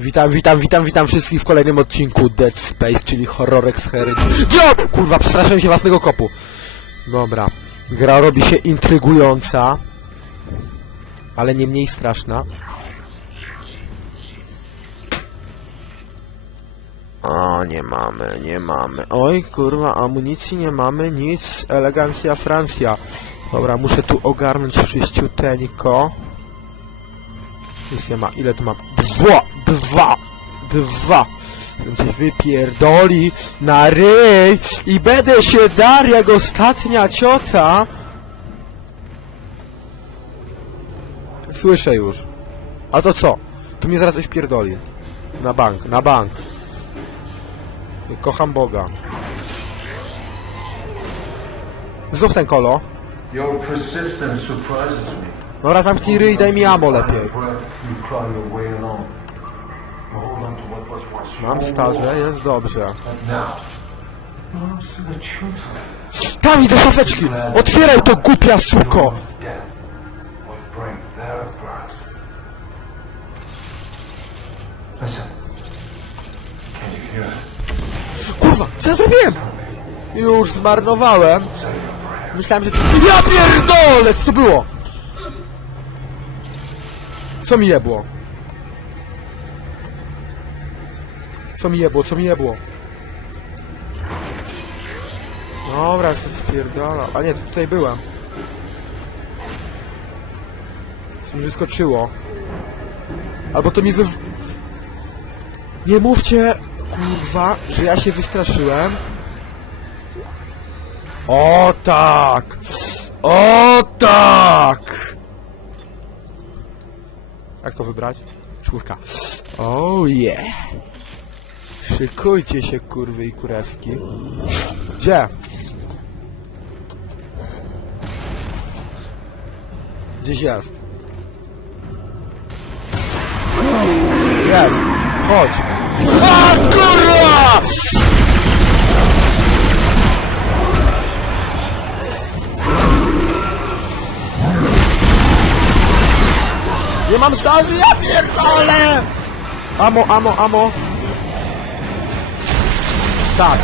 Witam, witam, witam, witam wszystkich w kolejnym odcinku Dead Space, czyli horrorek z hery... Kurwa, przestraszyłem się własnego kopu. Dobra. Gra robi się intrygująca. Ale nie mniej straszna. O, nie mamy, nie mamy. Oj, kurwa, amunicji nie mamy, nic. Elegancja Francja. Dobra, muszę tu ogarnąć wszyściuteńko. Nic nie ma. Ile tu mam? Dwa! Dwa! Dwa! Coś wypierdoli na ryj i będę się dar jak ostatnia ciota. Słyszę już. A to co? Tu mnie zaraz coś pierdoli. Na bank, na bank. Kocham Boga. Znów ten kolo. Me. Dobra, zamknij ryj, daj mi amo lepiej. Mam staże, jest dobrze. Tam widzę szafeczki! Otwieraj to głupia suko! Kurwa, co ja zrobiłem? Już zmarnowałem. Myślałem, że... Ja pierdolę! Co to było? Co mi jebło? Co mi jebło? Co mi jebło? Dobra, co spierdala. A nie, to tutaj byłem. Co mi wyskoczyło? Albo to mi wy... Nie mówcie, kurwa, że ja się wystraszyłem. O tak! O tak! Jak to wybrać? Czwórka. Oh yeah! Szykujcie się, kurwy i kurewki. Gdzie? Gdzieś jest. Jest! Chodź! A kurwa! Nie mam stazy, ja pierdolę! Amo, amo, amo. Tak.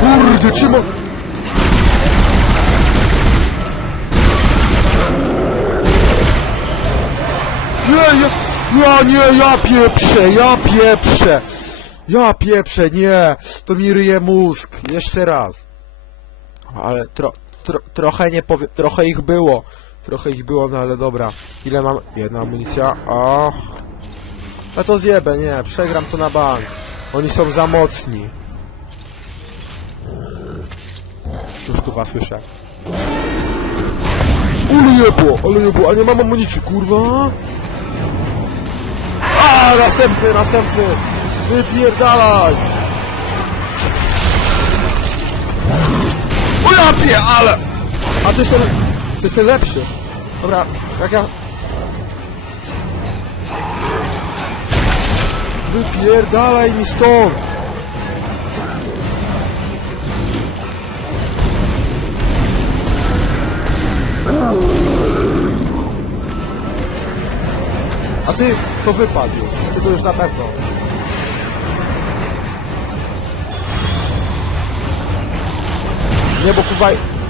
Kurde, on... Nie, ja, ja nie, ja pieprzę, ja pieprzę. Ja pieprzę, nie. To mi ryje mózg. Jeszcze raz. Ale tro, tro, trochę nie trochę ich było. Trochę ich było, no ale dobra. Ile mam? Jedna amunicja. O. No to zjebę, nie. Przegram to na bank. Oni są za mocni. Już tu was słyszę. Ale jebło, ale jebło, a nie mam amunicji, kurwa. A, następny, następny. Wypierdalaj. O ja pie, ale... A to jest ten... To jest ten lepszy. Dobra, jak ja... Wypierdalaj mi stąd. A ty to wypadł już. Ty to już na pewno. Nie, bo kuwa...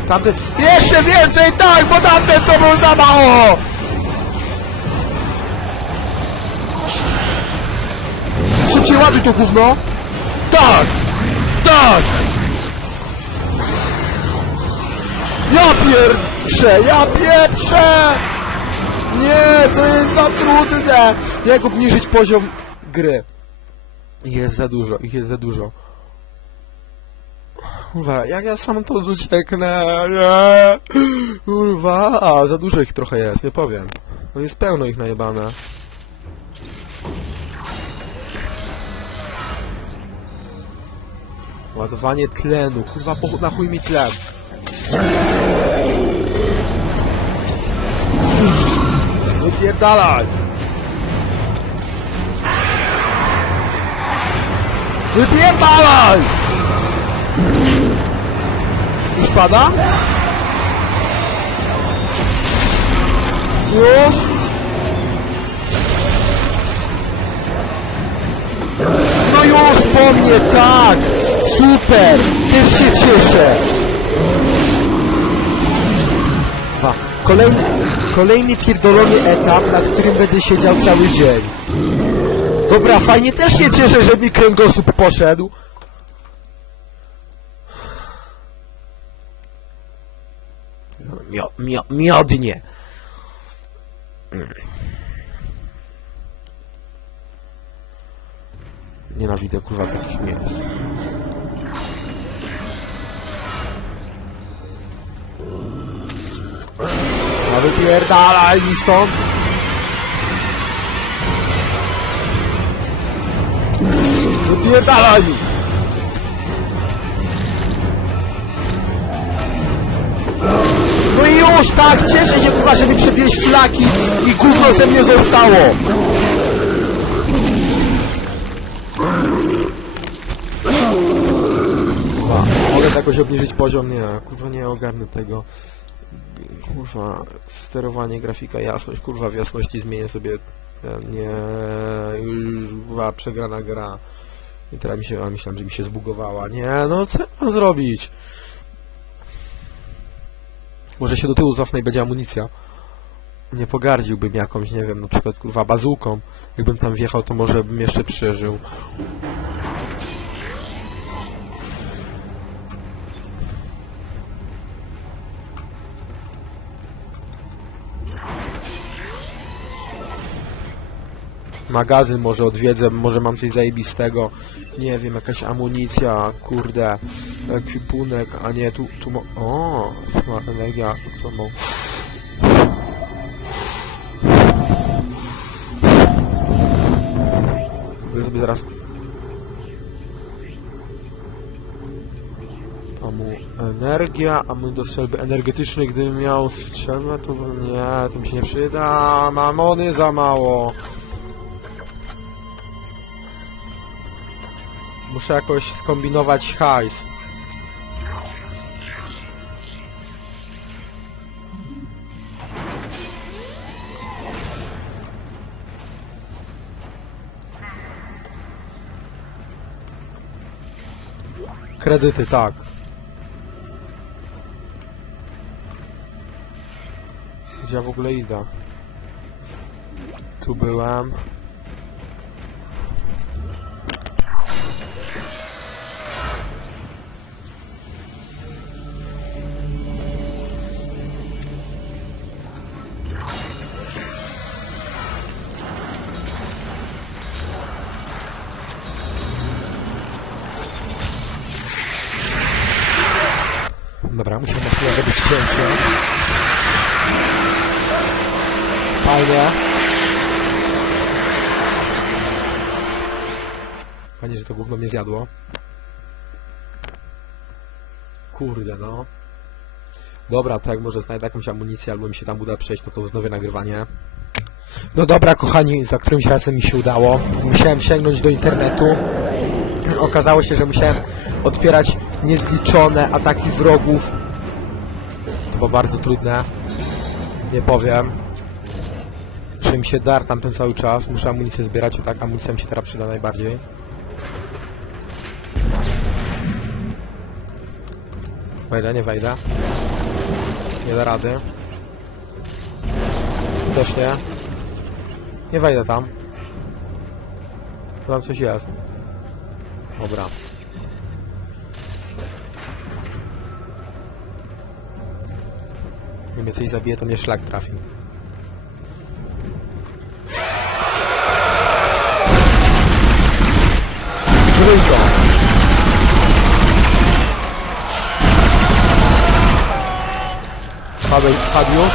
Tamten... Jeszcze więcej, tak, bo tamten to był za mało! Szybciej ładuj to gówno! Tak! Tak! Ja pieprzę, ja pieprzę! Nie, to jest za trudne! Jak obniżyć poziom gry? Ich jest za dużo, ich jest za dużo. Kurwa, jak ja sam to ucieknę, nie! Kurwa, za dużo ich trochę jest, nie powiem. No jest pełno ich najebane. Ładowanie tlenu, kurwa, po, na chuj mi tlen. Wypierdalaj! Wypierdalaj! Już pada? Już? No już po mnie, tak! Super! Też się cieszę! Kolejny, kolejny pierdolony etap, nad którym będę siedział cały dzień. Dobra, fajnie, też się cieszę, że mi kręgosłup poszedł. Mio, mio, miodnie. Nienawidzę kurwa takich miast. Wypierdalaj mi stąd! Wypierdalaj! No i już tak, cieszę się kurwa, że mi przebiłeś flaki i gówno ze mnie zostało! Mogę jakoś obniżyć poziom? Nie, kurwa nie ogarnę tego. Kurwa, sterowanie, grafika, jasność, kurwa w jasności zmienię sobie ten, nie, już była przegrana gra. I teraz mi się, a myślałem, że mi się zbugowała. Nie, no co mam zrobić? Może się do tyłu cofnę i będzie amunicja. Nie pogardziłbym jakąś, nie wiem, na przykład kurwa bazuką. Jakbym tam wjechał, to może bym jeszcze przeżył. Magazyn może odwiedzę, może mam coś zajebistego, nie wiem, jakaś amunicja, kurde, ekwipunek, a nie, tu, tu. O, energia, mo... Próbuję sobie zaraz... Amu... Energia, amu do strzelby energetycznej, gdybym miał strzelbę, to nie, to mi się nie przyda, mamony za mało. Muszę jakoś skombinować hajs. Kredyty, tak. Gdzie ja w ogóle idę? Tu byłem. Cięcie. Fajnie. Fajnie, że to gówno mnie zjadło. Kurde, no. Dobra, to jak może znajdę jakąś amunicję, albo mi się tam uda przejść, no to wznowię nagrywanie. No dobra, kochani, za którymś razem mi się udało. Musiałem sięgnąć do internetu. Okazało się, że musiałem odpierać niezliczone ataki wrogów. Było bardzo trudne. Nie powiem. Że mi się dar tamten cały czas. Muszę amunicję zbierać, a tak amunicja mi się teraz przyda najbardziej. Wejdę, nie wejdę. Nie da rady. Też nie. Nie wejdę tam. Tam coś jest. Dobra. Mnie coś zabije, to mnie szlak trafi. Zryj go! Padł, padł już?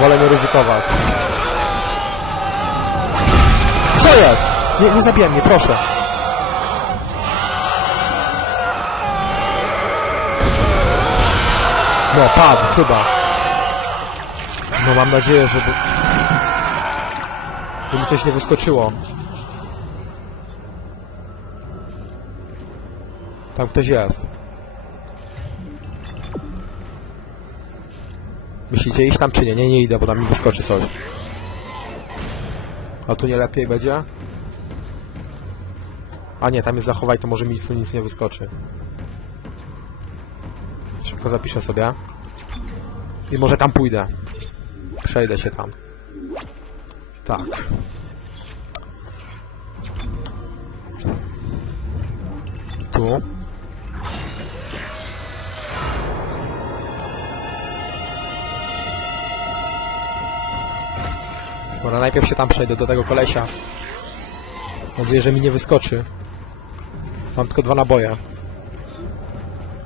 Wolę nie ryzykować. Co jest? Nie, nie zabijaj mnie, proszę. No, padł, chyba. No, mam nadzieję, żeby... By mi coś nie wyskoczyło. Tam ktoś jest. Myślicie iść tam czy nie? Nie, nie idę, bo tam mi wyskoczy coś. A tu nie lepiej będzie? A nie, tam jest zachowaj, to może mi tu nic nie wyskoczy. Szybko zapiszę sobie. I może tam pójdę. Przejdę się tam. Tak. Tu. Dobra, najpierw się tam przejdę do tego kolesia. Mam nadzieję, że mi nie wyskoczy. Mam tylko dwa naboje.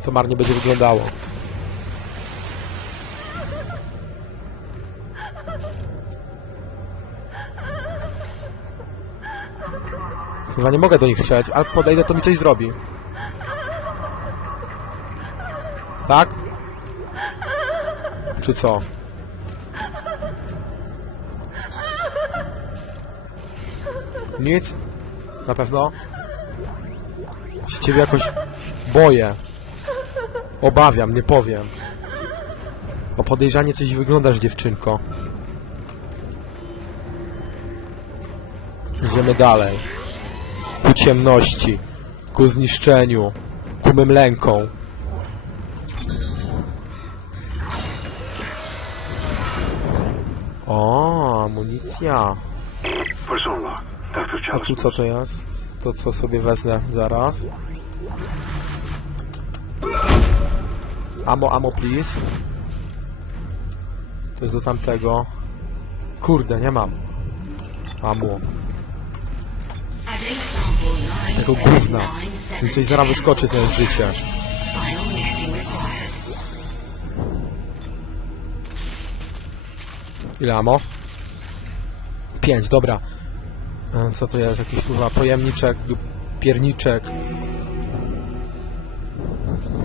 To marnie będzie wyglądało. Chyba nie mogę do nich strzelać, ale podejdę to mi coś zrobi. Tak? Czy co? Nic? Na pewno? Się ciebie jakoś boję. Obawiam, nie powiem. O podejrzanie coś wyglądasz, dziewczynko. Idziemy dalej. Ciemności. Ku zniszczeniu. Ku mym lękom. O, amunicja. A tu co to jest? To co sobie wezmę zaraz. Amo, amo please. To jest do tamtego. Kurde, nie mam. Amo. Tego gówna. Mi coś zaraz wyskoczy z moim życie. Ile amo? Pięć, dobra. E, Co to jest? Jakiś kurwa pojemniczek pierniczek.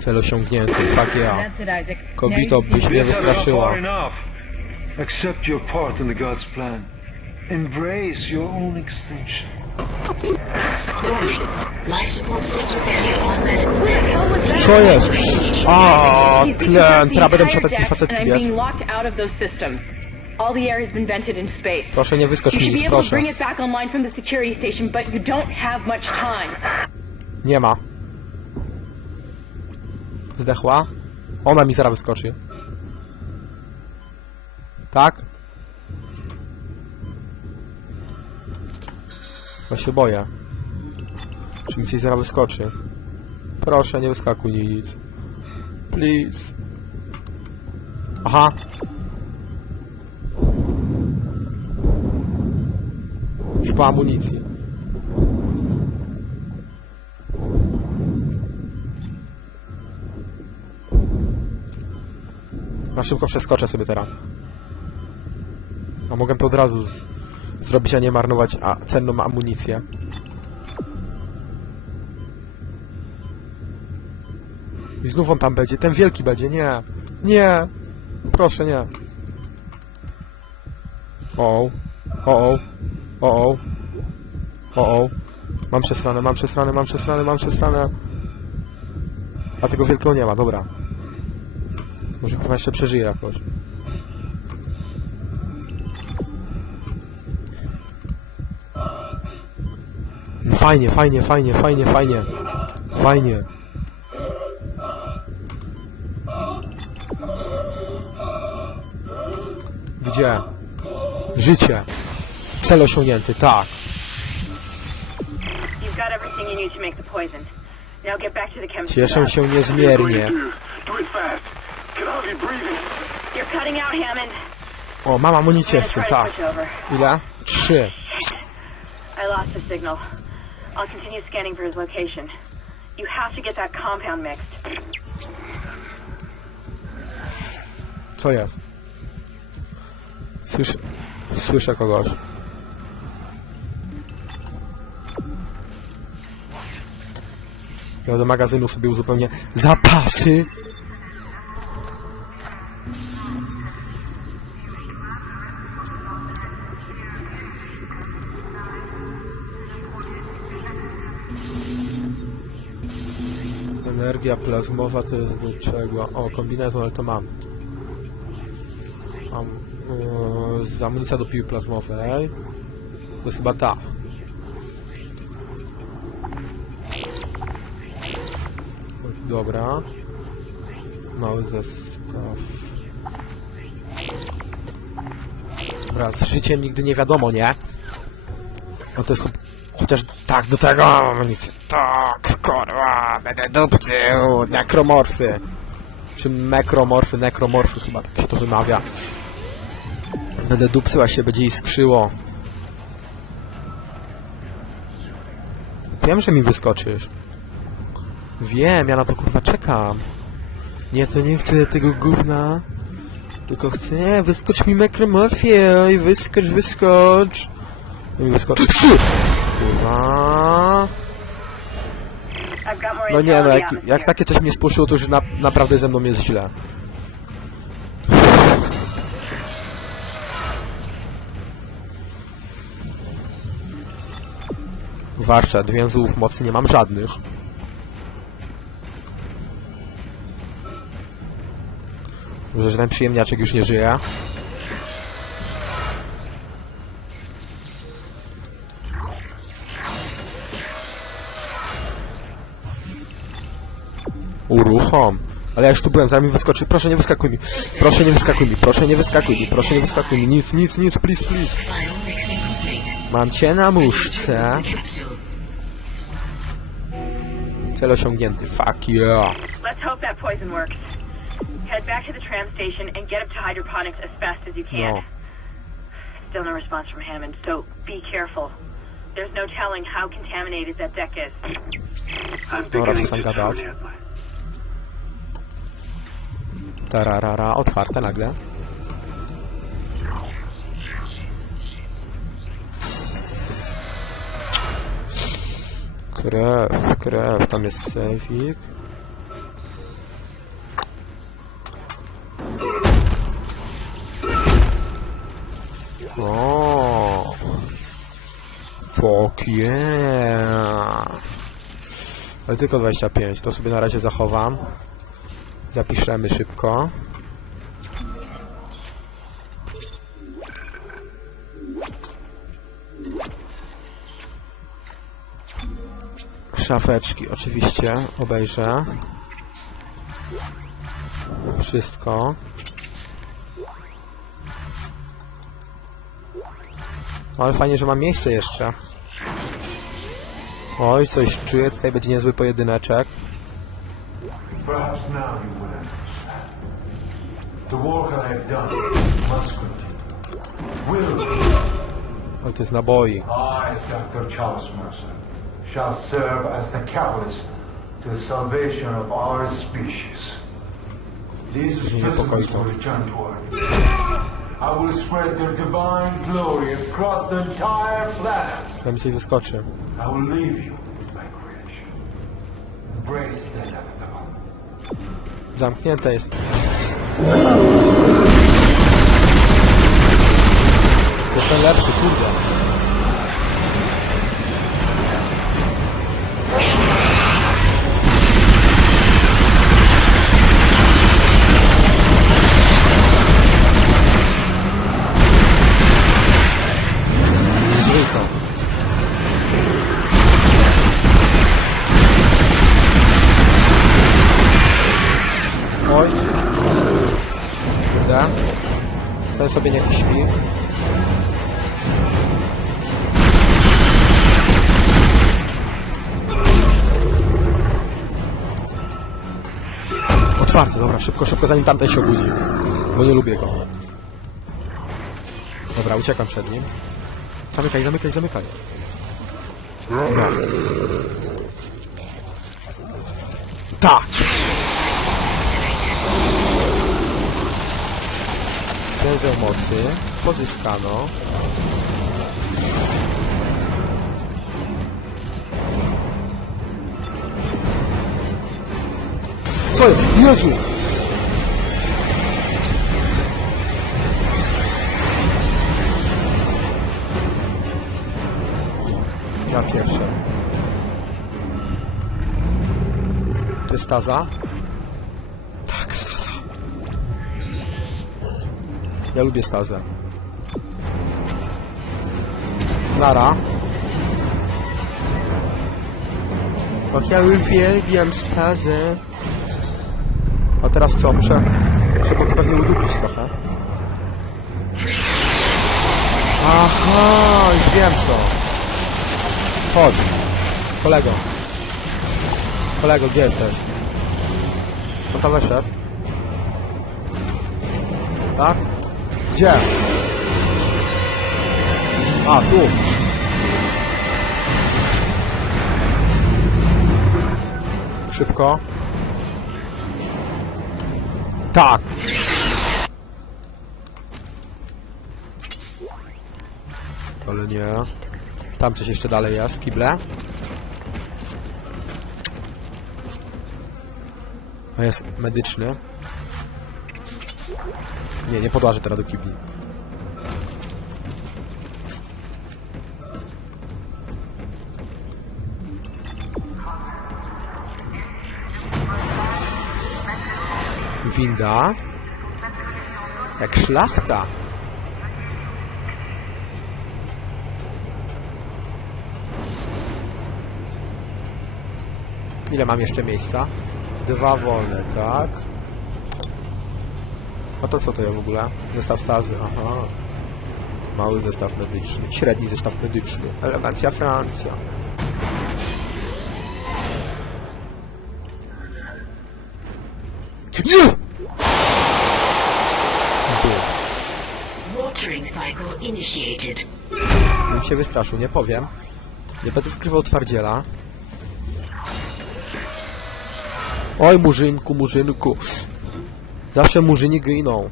Cel osiągnięty, fuck yeah. Kobito, byś mnie wystraszyła. Accept your part in the God's plan. Embrace your own extinction. Co jest? A, tlen. Teraz będę musiał takie facetki biec. All the been vented in space. Proszę nie wyskocz mi proszę. Nie ma. Zdechła? Ona mi zaraz wyskoczy. Tak? Ja się boję. Czy coś zaraz wyskoczy? Proszę, nie wyskakuj nic. Please. Aha. Już po amunicji. Na szybko przeskoczę sobie teraz. A mogę to od razu zrobić, a nie marnować a, cenną amunicję. I znów on tam będzie. Ten wielki będzie. Nie. Nie. Proszę, nie. O. O. O. O. O. Mam przesrane, mam przesrane, mam przesrane, mam przesrane. A tego wielkiego nie ma, dobra. Może chyba jeszcze przeżyje jakoś. Fajnie, fajnie, fajnie, fajnie, fajnie. Fajnie. Gdzie? Życie. Cel osiągnięty, tak. Cieszę się niezmiernie. O, mam amunicję w tym, tak. Ile? Trzy. I lost the signal. I'll continue scanning for his location. You have to get that compound mixed. Co jest? Słyszę... Słyszę kogoś. Ja do magazynu sobie uzupełnię zapasy. Energia plazmowa to jest do czego? O, kombinezon, ale to mam. Am, yy, amunicja do piły plazmowej. To jest chyba ta. Dobra. Mały zestaw. Dobra, z życiem nigdy nie wiadomo, nie? No to jest. Chociaż tak, do tego mam amunicję. Tak, kurwa, będę dupcył. Nekromorfy. Czy mekromorfy, nekromorfy chyba tak się to wymawia. Będę dupcył, a się będzie iskrzyło. Wiem, że mi wyskoczysz. Wiem, ja na to kurwa czekam. Nie, to nie chcę tego gówna. Tylko chcę, wyskocz mi mekromorfie, oj, wyskocz, wyskocz. No i wyskocz. Kurwa. No nie, no jak, jak takie coś mnie spłoszyło, to już na, naprawdę ze mną jest źle. Warsztat, więzłów mocy nie mam żadnych. Dobrze, że ten przyjemniaczek już nie żyje. Uruchom. Ale ja już tu byłem, zanim mi wyskoczy. Proszę nie wyskakuj mi. Proszę nie wyskakuj mi. Proszę nie wyskakuj mi. Proszę nie wyskakuj mi. Nic, nic, nic, please, please. Mam cię na muszce. Cel osiągnięty. Fuck yeah. Let's hope that poison works. Head back to the tram station and get up to hydroponics as fast as you can. No. Still no response from Hammond, so be careful. There's no telling how contaminated that deck is. I'm beginning to orient my... Tararara, otwarte nagle. Krew, krew, tam jest sejfik. O, Fuck yeah. Ale tylko 25, to sobie na razie zachowam. Zapiszemy szybko. Szafeczki, oczywiście, obejrzę. Wszystko. Ale fajnie, że mam miejsce jeszcze. Oj, coś czuję, tutaj będzie niezły pojedyneczek. Naboi. I, Dr. Charles Mercer, shall serve as the catalyst to the salvation of our species. These specimens will return to Earth. I will spread their divine glory across the entire planet. Mi coś wyskoczy. I will leave you with my creation. Embrace the inevitable. Zamknięte jest. To jest ten Otwarte, dobra, szybko, szybko, zanim tamten się obudzi. Bo nie lubię go. Dobra, uciekam przed nim. Zamykaj, zamykaj, zamykaj. Dobra. Tak! Węzeł mocy pozyskano. Co jest? Jezu! Ja pierwszy. To jest taza? Tak, staza. Ja lubię stazę. Nara. Och, ja uwielbiam stazę. Teraz co? Muszę, go pewnie udupić trochę. Aha, już wiem co. Chodź. Kolego. Kolego, gdzie jesteś? No tam wyszedł. Tak? Gdzie? A, tu. Szybko. Tak. Ale nie. Tam coś jeszcze dalej jest, kible. A jest medyczny. Nie, nie podłażę teraz do kibli. Winda. Jak szlachta. Ile mam jeszcze miejsca? Dwa wolne, tak? A to co to ja w ogóle? Zestaw stazy, aha. Mały zestaw medyczny, średni zestaw medyczny. Elegancja Francja. Initiated. Bym się wystraszył, nie powiem. Nie będę skrywał twardziela. Oj, murzynku, murzynku. Zawsze murzyni giną.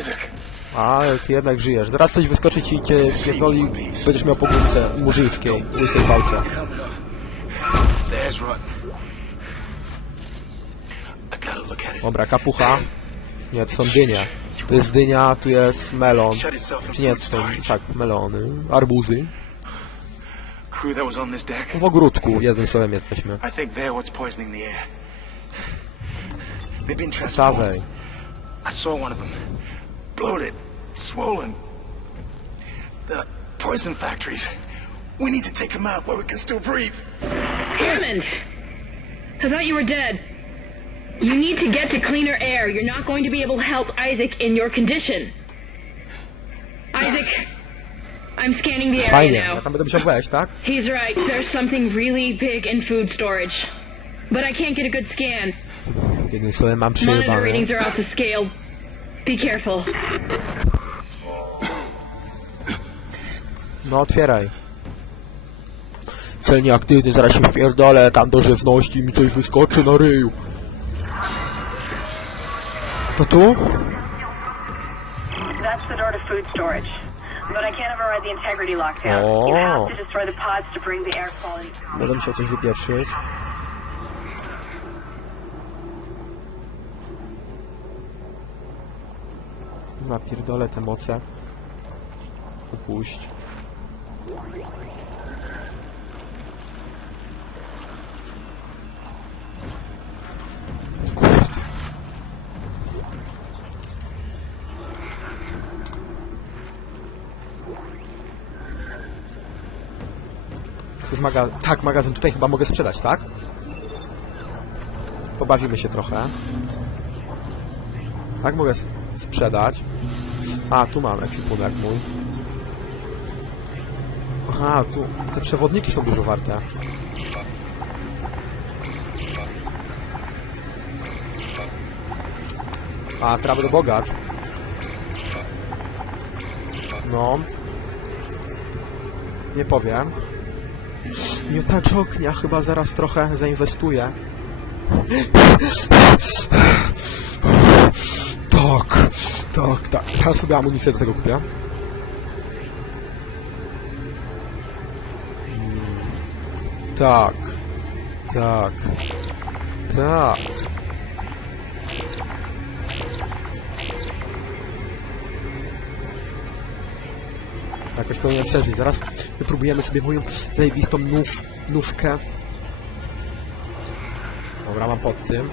Isaac, A, ty jednak żyjesz. Zaraz coś wyskoczy ci i cię pierdoli, będziesz miał po główce murzyńskiej, łysej it. Dobra, kapucha. Nie, to są dynie. To jest dynia, tu jest melon. Shut itself in Czy nie, food to są, storage. tak, melony, arbuzy. Crew that was on this deck. W ogródku, jednym słowem jesteśmy. I think they're what's poisoning the air. They've been transported. Stawaj. I saw one of them. Bloated, swollen. The poison factories. We need to take them out while we can still breathe. Hammond! I thought you were dead. You need to get to cleaner air. You're not going to be able to help Isaac in your condition. Isaac, I'm scanning the area Fajnie, ja now. tam będę musiał wejść, tak? He's right. There's something really big in food storage. But I can't get a good scan. Jednym słowem mam Monitor readings are off the scale. Be careful. No otwieraj. Cel nieaktywny, zaraz się wpierdolę tam do żywności i mi coś wyskoczy na ryju. To tu? That's the door to food storage. But I can't override the integrity lockdown. You have Oh. to destroy the pods to bring the air quality. Będę musiał coś wypieprzyć. Chyba pierdolę te moce. Upuść. Kurde. To jest. Tak, magazyn tutaj chyba mogę sprzedać, tak? Pobawimy się trochę. Tak, mogę sprzedać. A, tu mam ekwipunek mój. Aha, tu te przewodniki są dużo warte. A, będę bogacz. No. Nie powiem. Miotacz ognia chyba zaraz trochę zainwestuję. Tak, tak, tak. Teraz sobie amunicję do tego kupię. Tak, tak, tak. Jakoś powinien przeżyć. Zaraz wypróbujemy sobie moją zajebistą nów, nówkę. Dobra, mam pod tym.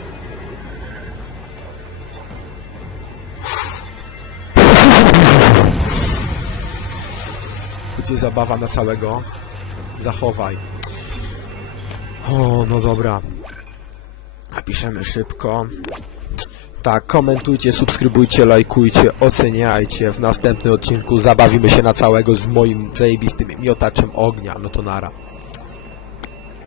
Będzie zabawa na całego. Zachowaj. O, no dobra. Napiszemy szybko. Tak, komentujcie, subskrybujcie, lajkujcie, oceniajcie. W następnym odcinku zabawimy się na całego z moim zajebistym miotaczem ognia. No to nara.